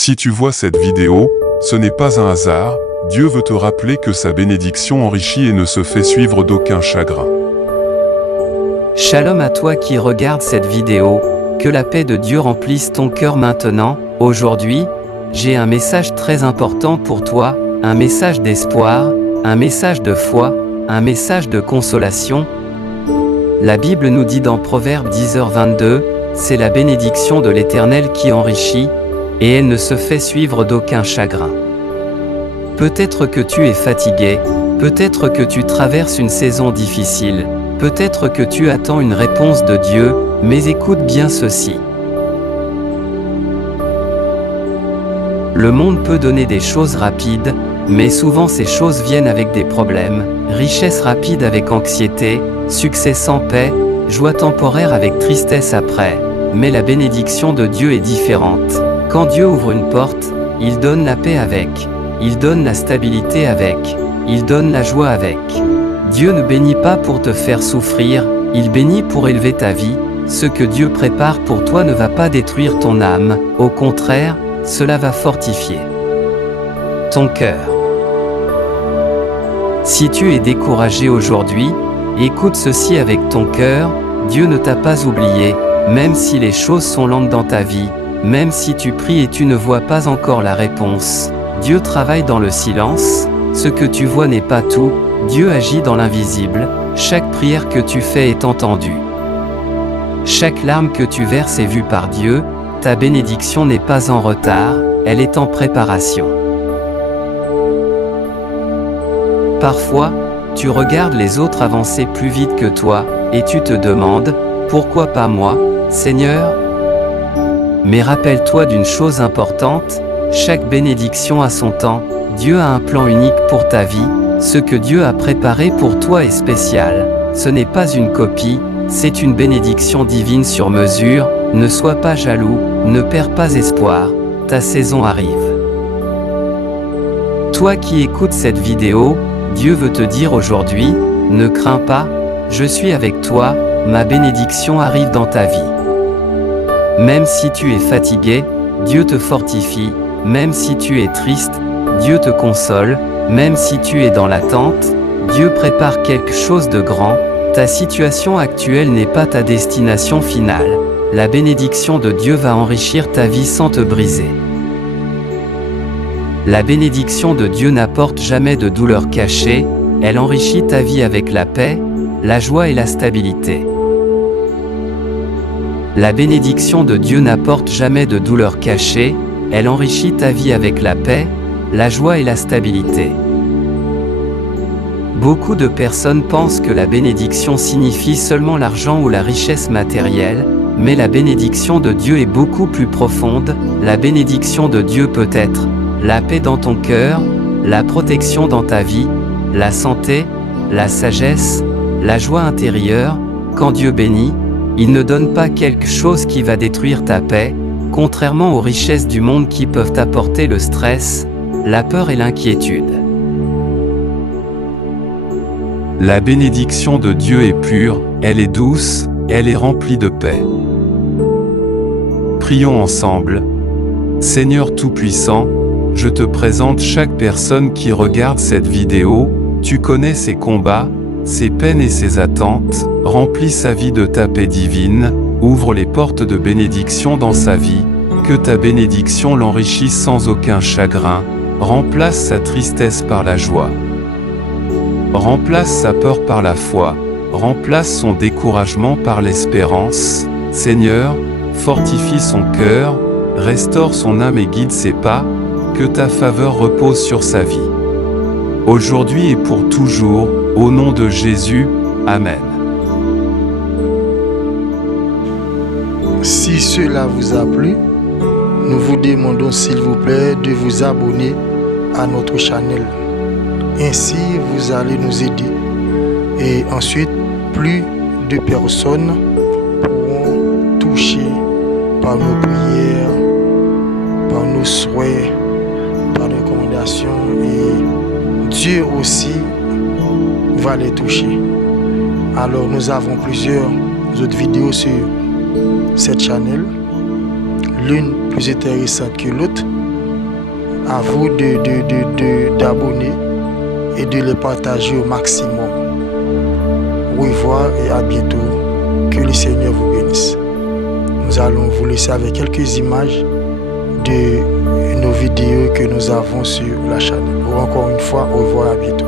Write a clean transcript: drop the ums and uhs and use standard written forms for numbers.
Si tu vois cette vidéo, ce n'est pas un hasard, Dieu veut te rappeler que sa bénédiction enrichit et ne se fait suivre d'aucun chagrin. Shalom à toi qui regardes cette vidéo, que la paix de Dieu remplisse ton cœur maintenant. Aujourd'hui, j'ai un message très important pour toi, un message d'espoir, un message de foi, un message de consolation. La Bible nous dit dans Proverbe 10h22, c'est la bénédiction de l'Éternel qui enrichit, et elle ne se fait suivre d'aucun chagrin. Peut-être que tu es fatigué, peut-être que tu traverses une saison difficile, peut-être que tu attends une réponse de Dieu, mais écoute bien ceci. Le monde peut donner des choses rapides, mais souvent ces choses viennent avec des problèmes, richesse rapide avec anxiété, succès sans paix, joie temporaire avec tristesse après, mais la bénédiction de Dieu est différente. Quand Dieu ouvre une porte, il donne la paix avec, il donne la stabilité avec, il donne la joie avec. Dieu ne bénit pas pour te faire souffrir, il bénit pour élever ta vie. Ce que Dieu prépare pour toi ne va pas détruire ton âme, au contraire, cela va fortifier ton cœur. Si tu es découragé aujourd'hui, écoute ceci avec ton cœur, Dieu ne t'a pas oublié, même si les choses sont lentes dans ta vie, même si tu pries et tu ne vois pas encore la réponse. Dieu travaille dans le silence, ce que tu vois n'est pas tout, Dieu agit dans l'invisible, chaque prière que tu fais est entendue. Chaque larme que tu verses est vue par Dieu, ta bénédiction n'est pas en retard, elle est en préparation. Parfois, tu regardes les autres avancer plus vite que toi, et tu te demandes, pourquoi pas moi, Seigneur ? Mais rappelle-toi d'une chose importante, chaque bénédiction a son temps, Dieu a un plan unique pour ta vie, ce que Dieu a préparé pour toi est spécial, ce n'est pas une copie, c'est une bénédiction divine sur mesure, ne sois pas jaloux, ne perds pas espoir, ta saison arrive. Toi qui écoutes cette vidéo, Dieu veut te dire aujourd'hui, ne crains pas, je suis avec toi, ma bénédiction arrive dans ta vie. Même si tu es fatigué, Dieu te fortifie, même si tu es triste, Dieu te console, même si tu es dans l'attente, Dieu prépare quelque chose de grand, ta situation actuelle n'est pas ta destination finale, la bénédiction de Dieu va enrichir ta vie sans te briser. La bénédiction de Dieu n'apporte jamais de douleur cachée, elle enrichit ta vie avec la paix, la joie et la stabilité. La bénédiction de Dieu n'apporte jamais de douleur cachée, elle enrichit ta vie avec la paix, la joie et la stabilité. Beaucoup de personnes pensent que la bénédiction signifie seulement l'argent ou la richesse matérielle, mais la bénédiction de Dieu est beaucoup plus profonde. La bénédiction de Dieu peut être la paix dans ton cœur, la protection dans ta vie, la santé, la sagesse, la joie intérieure. Quand Dieu bénit, il ne donne pas quelque chose qui va détruire ta paix, contrairement aux richesses du monde qui peuvent apporter le stress, la peur et l'inquiétude. La bénédiction de Dieu est pure, elle est douce, elle est remplie de paix. Prions ensemble. Seigneur Tout-Puissant, je te présente chaque personne qui regarde cette vidéo, tu connais ses combats, ses peines et ses attentes, remplis sa vie de ta paix divine, ouvre les portes de bénédiction dans sa vie, que ta bénédiction l'enrichisse sans aucun chagrin, remplace sa tristesse par la joie. Remplace sa peur par la foi, remplace son découragement par l'espérance. Seigneur, fortifie son cœur, restaure son âme et guide ses pas, que ta faveur repose sur sa vie. Aujourd'hui et pour toujours, au nom de Jésus, Amen. Si cela vous a plu, nous vous demandons s'il vous plaît de vous abonner à notre chaîne. Ainsi, vous allez nous aider. Et ensuite, plus de personnes pourront toucher par nos prières, par nos souhaits, par nos recommandations. Et Dieu aussi va les toucher. Alors, nous avons plusieurs autres vidéos sur cette chaîne. l'une plus intéressante que l'autre. À vous d'abonner et de les partager au maximum. Au revoir et à bientôt. Que le Seigneur vous bénisse. Nous allons vous laisser avec quelques images de nos vidéos que nous avons sur la chaîne. Encore une fois, au revoir, à bientôt.